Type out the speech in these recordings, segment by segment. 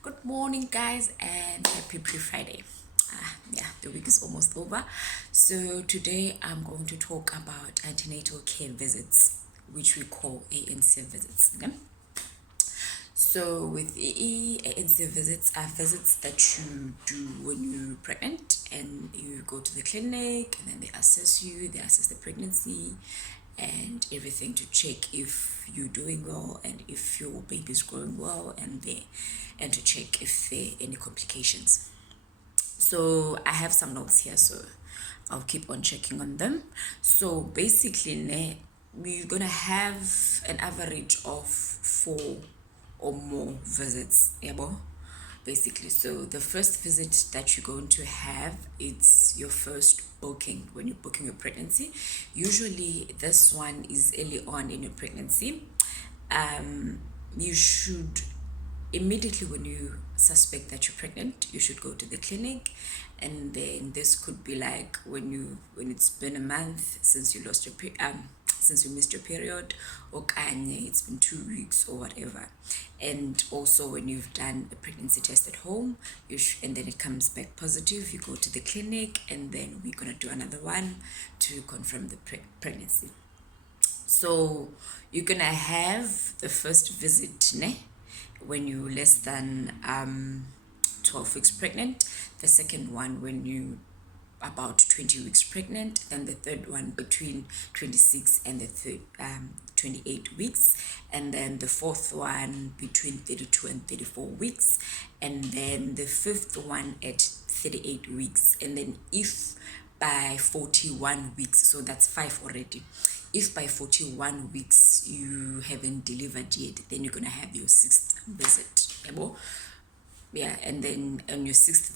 Good morning, guys, and happy pre-Friday. Yeah, the week is almost over. So today I'm going to talk about antenatal care visits, which we call ANC visits. Okay? So with ANC visits are visits that you do when you're pregnant and you go to the clinic and then they assess you, they assess the pregnancy and everything to check if you're doing well and if your baby's growing well and to check if there are any complications. So I have some notes here, so I'll keep on checking on them. So basically, we're gonna have an average of 4 or more visits, basically. So the first visit that you're going to have, it's your first booking when you're booking your pregnancy. Usually this one is early on in your pregnancy. You should immediately, when you suspect that you're pregnant, you should go to the clinic, and then this could be like when it's been a month since you lost your since you missed your period, or it's been 2 weeks or whatever. And also when you've done a pregnancy test at home, and then it comes back positive, you go to the clinic, and then we're gonna do another one to confirm the pregnancy. So you're gonna have the first visit when you're less than 12 weeks pregnant, the second one when you about 20 weeks pregnant, then the third one between 26 and the 28 weeks, and then the fourth one between 32 and 34 weeks, and then the fifth one at 38 weeks. And then if by 41 weeks, so that's 5 already, if by 41 weeks you haven't delivered yet, then you're gonna have your 6th visit. Yeah, and then on your 6th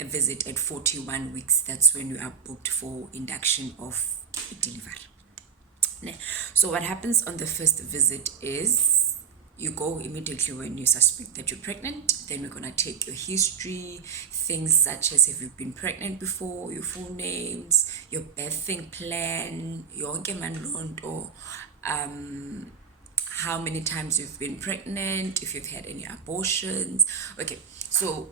visit at 41 weeks, that's when you are booked for induction of delivery. So what happens on the first visit is you go immediately when you suspect that you're pregnant. Then we're gonna take your history, things such as have you been pregnant before, your full names, your birthing plan, your or how many times you've been pregnant, if you've had any abortions. Okay, so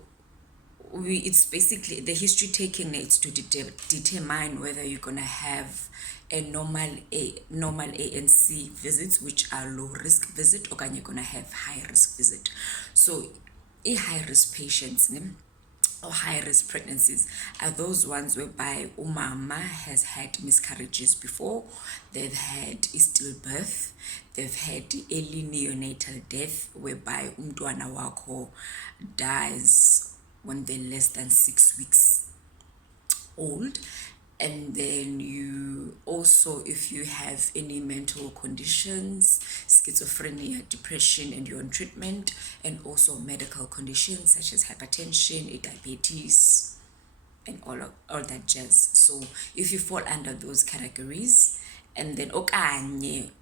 it's basically the history taking needs to determine whether you're gonna have a normal ANC visits, which are low risk visit, or you're gonna have high risk visit. So high risk patients or high risk pregnancies are those ones whereby umama has had miscarriages before, they've had stillbirth, they've had early neonatal death whereby umntwana wakho dies when they're less than 6 weeks old. And then you also, if you have any mental conditions, schizophrenia, depression, and you're on treatment, and also medical conditions such as hypertension, diabetes, and all that jazz. So if you fall under those categories, and then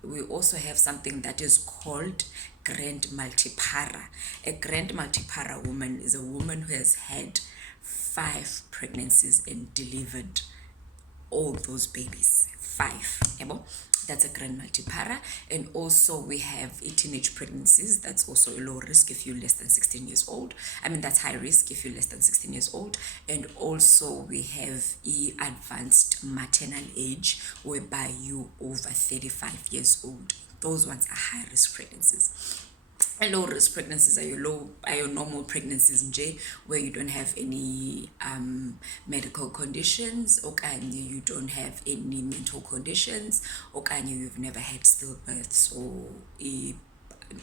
we also have something that is called grand multipara. A grand multipara woman is a woman who has had 5 pregnancies and delivered all those babies. 5. That's a grand multipara. And also we have teenage pregnancies. That's also a low risk if you're less than 16 years old. That's high risk if you're less than 16 years old. And also we have advanced maternal age whereby you over 35 years old. Those ones are high risk pregnancies. And low risk pregnancies are your normal pregnancies where you don't have any medical conditions, or you don't have any mental conditions, or you've never had stillbirths or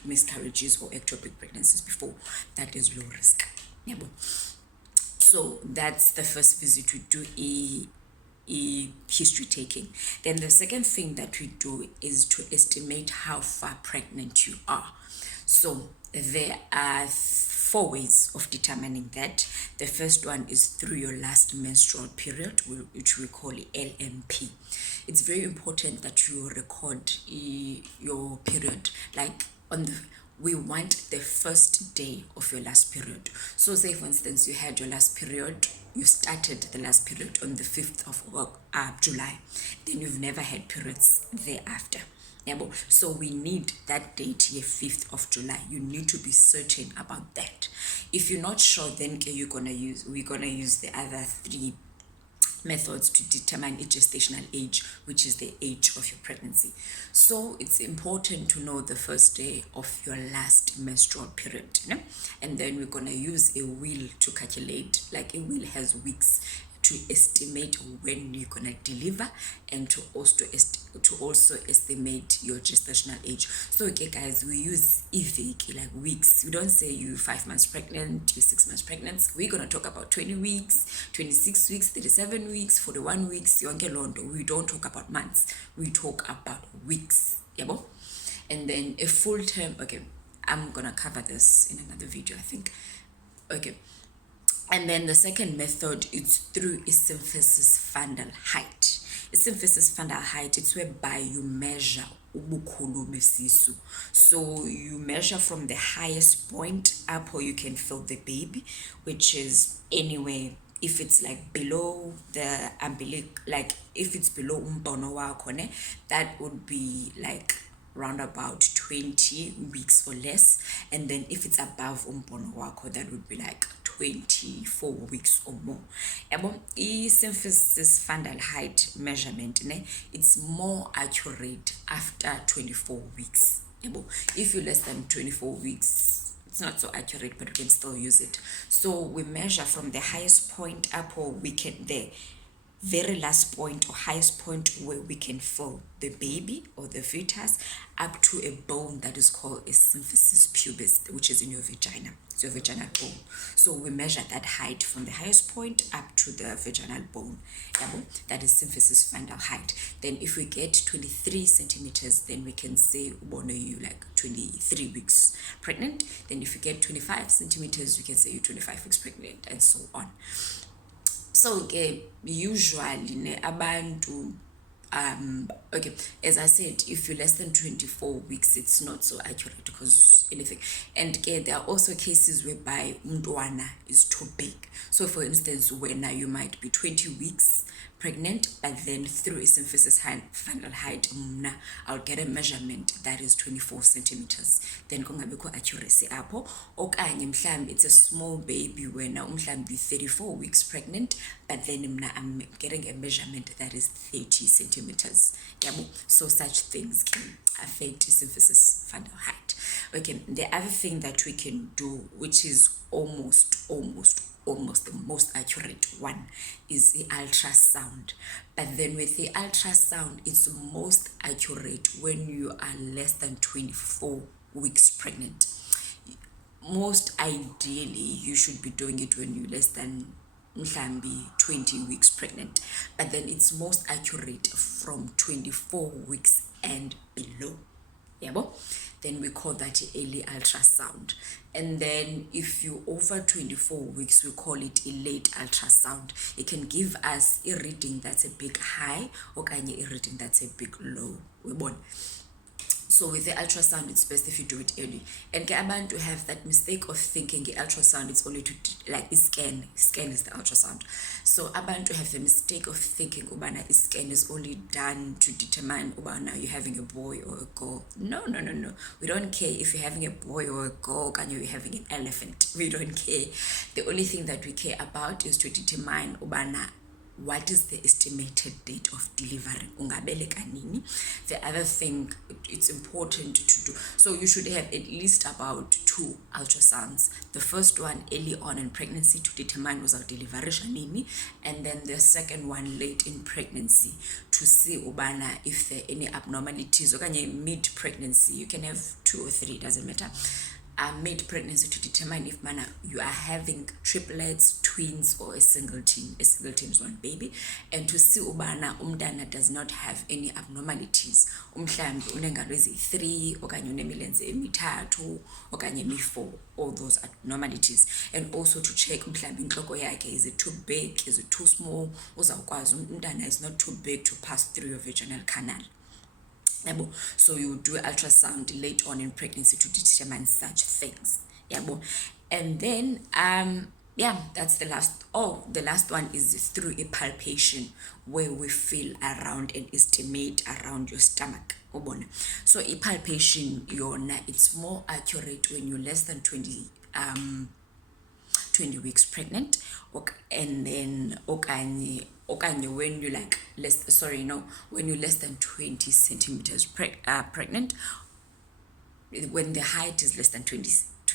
miscarriages or ectopic pregnancies before. That is low risk. So that's the first visit. We do a history taking. Then the second thing that we do is to estimate how far pregnant you are. So there are 4 ways of determining that. The first one is through your last menstrual period, which we call LMP. It's very important that you record your period, like we want the first day of your last period. So say for instance you had your last period, you started the last period on the 5th of July, then you've never had periods thereafter. So we need that date here, 5th of July. You need to be certain about that. If you're not sure, then we're gonna use the other three methods to determine a gestational age, which is the age of your pregnancy. So it's important to know the first day of your last menstrual period, and then we're gonna use a wheel to calculate. Like, a wheel has weeks to estimate when you're gonna deliver, and to also estimate your gestational age. So okay guys, we use iveki, like weeks. We don't say you 5 months pregnant, you 6 months pregnant. We're gonna talk about 20 weeks, 26 weeks, 37 weeks, 41 weeks, yonke londo. We don't talk about months, we talk about weeks, yabo. And then a full term, okay, I'm gonna cover this in another video, I think. Okay. And then the second method is through a symphysis fundal height. A symphysis fundal height, it's whereby you measure ubukhulu besisu. So you measure from the highest point up where you can feel the baby, which is anywhere. If it's like below the umbilic, like if it's below umbono wakho, that would be like round about 20 weeks or less. And then if it's above umbono wakho, that would be like 24 weeks or more. Symphysis fundal height measurement, it's more accurate after 24 weeks. If you're less than 24 weeks, it's not so accurate, but we can still use it. So we measure from the highest point up, or we can the very last point or highest point where we can feel the baby or the fetus, up to a bone that is called a symphysis pubis, which is in your vagina. It's your vaginal bone. So we measure that height from the highest point up to the vaginal bone. That is symphysis fundal height. Then if we get 23 centimeters, then we can say you like 23 weeks pregnant. Then if you get 25 centimeters, we can say you're 25 weeks pregnant, and so on. So usually abantu okay, as I said, if you're less than 24 weeks, it's not so accurate because anything. And there are also cases whereby umntwana is too big. So for instance, when you might be 20 weeks pregnant, but then through a symphysis fundal height, I'll get a measurement that is 24 centimeters. Then kungabikho accuracy apho. Okanye mhlambi it's a small baby when mhlambi 34 weeks pregnant, but then I'm getting a measurement that is 30 centimeters. So such things can affect symphysis fundal height. Okay, the other thing that we can do, which is almost the most accurate one, is the ultrasound. But then with the ultrasound, it's most accurate when you are less than 24 weeks pregnant. Most ideally, you should be doing it when you're less than 20 weeks pregnant, but then it's most accurate from 24 weeks and below. Then we call that early ultrasound. And then if you over 24 weeks, we call it a late ultrasound. It can give us a reading that's a big high, or a reading that's a big low. So with the ultrasound, it's best if you do it early. And abantu have that mistake of thinking the ultrasound is only to like scan is the ultrasound. So abantu have the mistake of thinking ubana scan is only done to determine ubana you're having a boy or a girl. No. We don't care if you're having a boy or a girl and you're having an elephant. We don't care. The only thing that we care about is to determine ubana what is the estimated date of delivery. The other thing it's important to do, so you should have at least about 2 ultrasounds. The first one early on in pregnancy to determine was our delivery shanini, and then the second one late in pregnancy to see ubana if there are any abnormalities. Mid pregnancy, you can have 2 or 3, doesn't matter. Mid-pregnancy to determine if you are having triplets, twins, or a single team. A single team is one baby. And to see ubana umntana does not have any abnormalities. Umhlambi unengalo ezi-3 okanye unemilenze emithathu okanye emi-4, all those abnormalities. And also to check umhlambi intloko yakhe, is it too big, is it too small? Uzawukwazi umntana is not too big to pass through your vaginal canal. So you do ultrasound late on in pregnancy to determine such things. And then that's the last. The last one is through a palpation, where we feel around and estimate around your stomach. So a palpation, it's more accurate when you're less than 20 20 weeks pregnant, and then okanye when you like when you're less than 20 centimeters pregnant, when the height is less than 20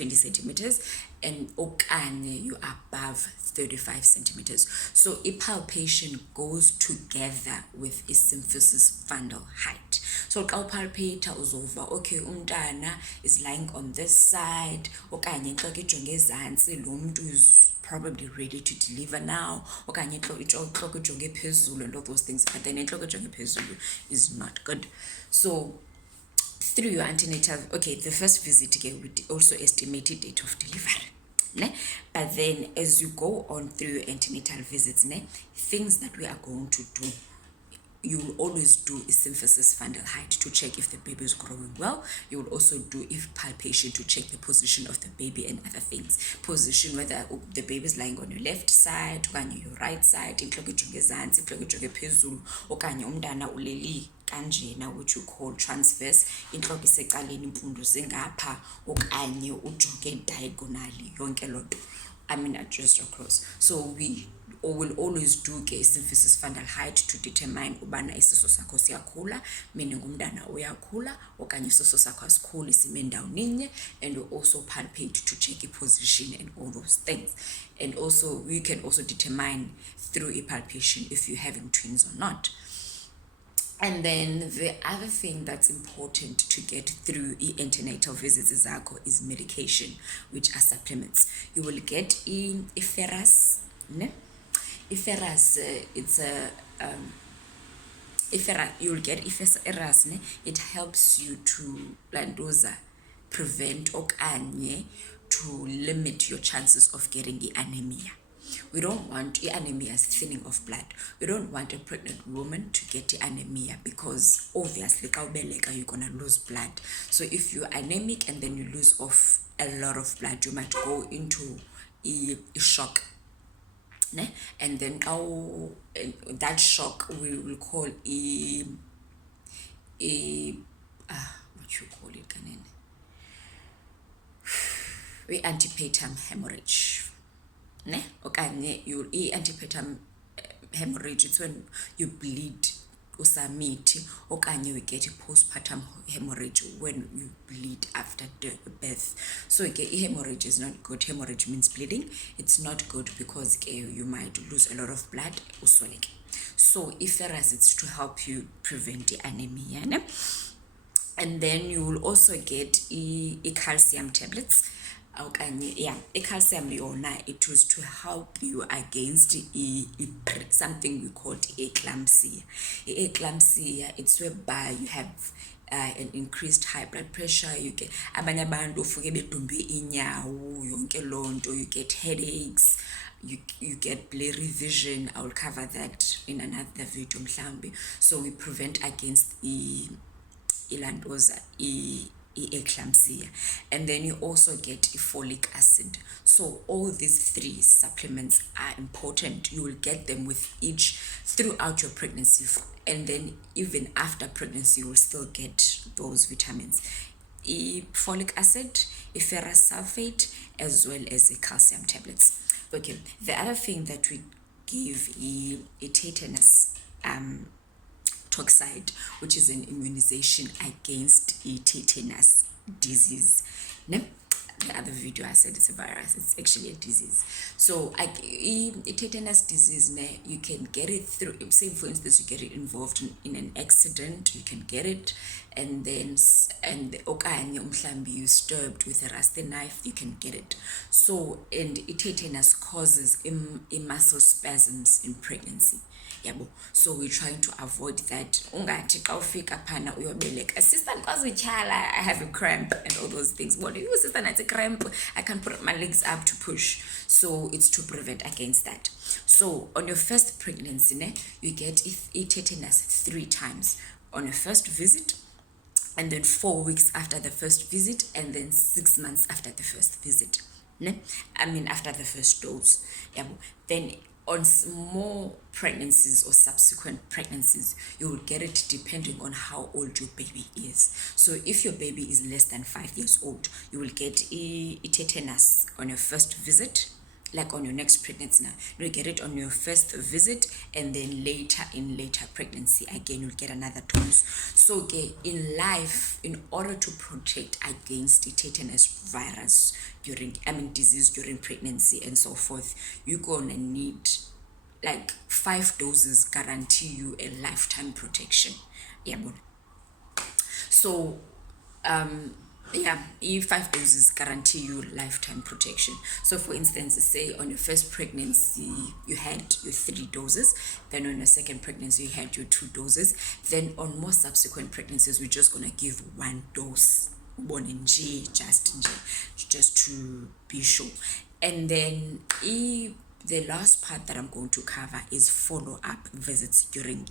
centimeters, and okanye you above 35 centimeters. So a palpation goes together with a symphysis fundal height. So ka palpate uzova, okay, umntana is lying on this side, okanye intloko ijonge ezantsi, lo mntu is probably ready to deliver now, okanye intloko ijonge phezulu, and all those things. But then intloko ijonge phezulu is not good. So through your antenatal, okay, the first visit would also estimate a date of delivery. Ne? But then as you go on through your antenatal visits, things that we are going to do, you will always do a symphysis fundal height to check if the baby is growing well. You will also do a palpation to check the position of the baby and other things. Position, whether the baby is lying on your left side, or on your right side, intloko ijonge ezantsi, intloko ijonge phezulu, okanye umntana uleli kanjena, which you call transverse, intloko isecaleni, impundu zingapha, okanye ujonge diagonally, yonke loo nto. Just across. So we will always do a symphysis fundal height to determine ubana isiso sakho siyakhula, meaning umntana uyakhula, okanye isiso sakho asikhuli sime ndawoninye, and we also palpate to check a position and all those things. And also we can also determine through a palpation if you're having twins or not. And then the other thing that's important to get through antenatal visits is medication, which are supplements. You will get in ferrous, ne? Ferrous, it's a you'll get ferrous, ne? It helps you to prevent okanye to limit your chances of getting the anemia. We don't want anemia as thinning of blood. We don't want a pregnant woman to get anemia, because obviously you're gonna lose blood. So if you're anemic and then you lose off a lot of blood, you might go into a shock. And then that shock we will call what you call it, antepartum hemorrhage. Okanye you antepartum hemorrhage, it's when you bleed usamithi, okanye you get a postpartum hemorrhage when you bleed after birth. So hemorrhage is not good. Hemorrhage means bleeding. It's not good because you might lose a lot of blood. So ferrous, it's to help you prevent the anemia. And then you will also get calcium tablets. Calcium yona, it was to help you against something we called eclampsia. Eclampsia, it's whereby you have an increased high blood pressure. You get abanye abantu ufuke bedumbe inyawo yonke lonto, you get headaches, you get blurry vision. I will cover that in another video mhlambi. So we prevent against ilantoza eclampsia. And then you also get folic acid. So all these three supplements are important. You will get them with each throughout your pregnancy, and then even after pregnancy you will still get those vitamins, folic acid, ferrous sulfate, as well as the calcium tablets. Okay, the other thing that we give is a tetanus toxide, which is an immunization against tetanus disease. The other video I said it's a virus, it's actually a disease. So tetanus disease, you can get it through, say for instance you get it involved in an accident, you can get it, and okanye umhlambi you stabbed with a rusty knife, you can get it. So and tetanus causes muscle spasms in pregnancy. So we're trying to avoid that. Ungathi xa ufika phana uyobeleka, sister ndikwazutyhala, I have a cramp, and all those things. What do you, sister, that's a cramp, I can't put my legs up to push. So it's to prevent against that. So on your first pregnancy, you get tetanus 3 times. On your first visit, and then 4 weeks after the first visit, and then 6 months after the first visit. After the first dose. Then on more pregnancies or subsequent pregnancies, you will get it depending on how old your baby is. So if your baby is less than 5 years old, you will get a tetanus on your first visit, like on your next pregnancy now. You'll get it on your first visit, and then later in later pregnancy again you'll get another dose. So okay, in life, in order to protect against the tetanus virus disease during pregnancy and so forth, you're gonna need like 5 doses guarantee you a lifetime protection. Yeah, so yeah, 5 doses guarantee you lifetime protection. So for instance, say on your first pregnancy you had your 3 doses, then on your second pregnancy you had your 2 doses, then on more subsequent pregnancies we're just gonna give 1 dose, one in G, just to be sure. And then the last part that I'm going to cover is follow-up visits during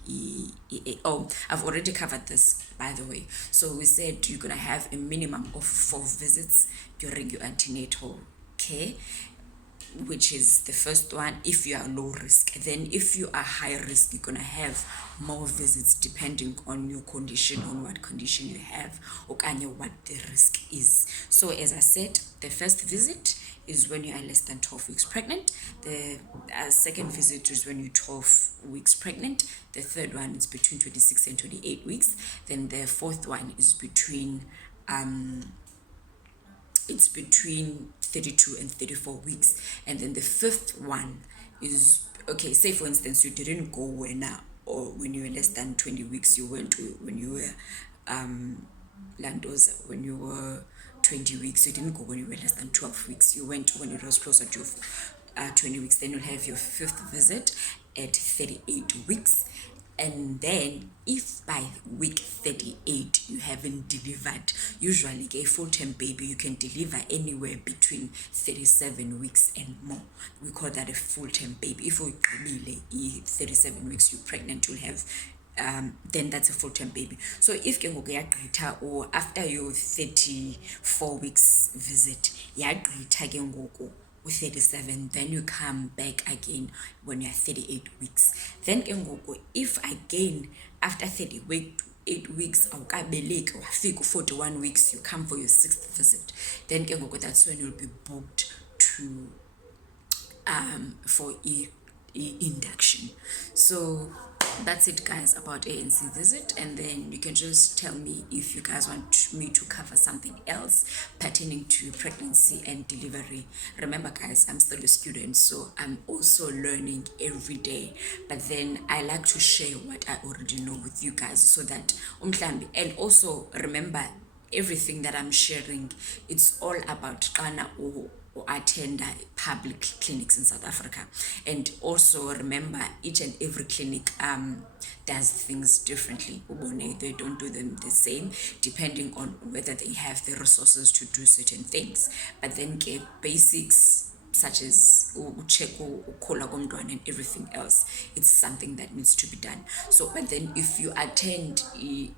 oh, I've already covered this, by the way. So we said you're gonna have a minimum of 4 visits during your antenatal care, which is the first one if you are low risk. Then if you are high risk, you're gonna have more visits depending on your condition, on what condition you have, or what the risk is. So as I said, the first visit is when you are less than 12 weeks pregnant. The second visit is when you're 12 weeks pregnant. The third one is between 26 and 28 weeks. Then the fourth one is between 32 and 34 weeks. And then the fifth one is, okay, say for instance you didn't go when you were less than 20 weeks, you went when you were Landoza, when you were 20 weeks, you didn't go when you were less than 12 weeks, you went when it was closer to 20 weeks. Then you'll have your fifth visit at 38 weeks. And then if by week 38 you haven't delivered, usually a full-term baby you can deliver anywhere between 37 weeks and more. We call that a full-term baby. If you 37 weeks you're pregnant, you'll have then that's a full-term baby. So if greater, or after your 34 weeks visit greater 37, then you come back again when you're 38 weeks. Then if again after 38 weeks awukabeleki wafika 41 weeks, you come for your 6th visit, then that's when you'll be booked to for induction. So that's it, guys, about ANC visit. And then you can just tell me if you guys want me to cover something else pertaining to pregnancy and delivery. Remember, guys, I'm still a student, so I'm also learning every day, but then I like to share what I already know with you guys, so that and also remember, everything that I'm sharing, it's all about Ghana or attend public clinics in South Africa. And also remember, each and every clinic does things differently. They don't do them the same, depending on whether they have the resources to do certain things. But then basics such as check and everything else, it's something that needs to be done. So but then if you attend a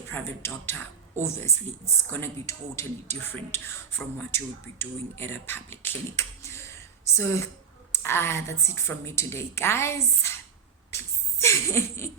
private doctor, obviously it's gonna be totally different from what you would be doing at a public clinic. So that's it from me today, guys. Peace.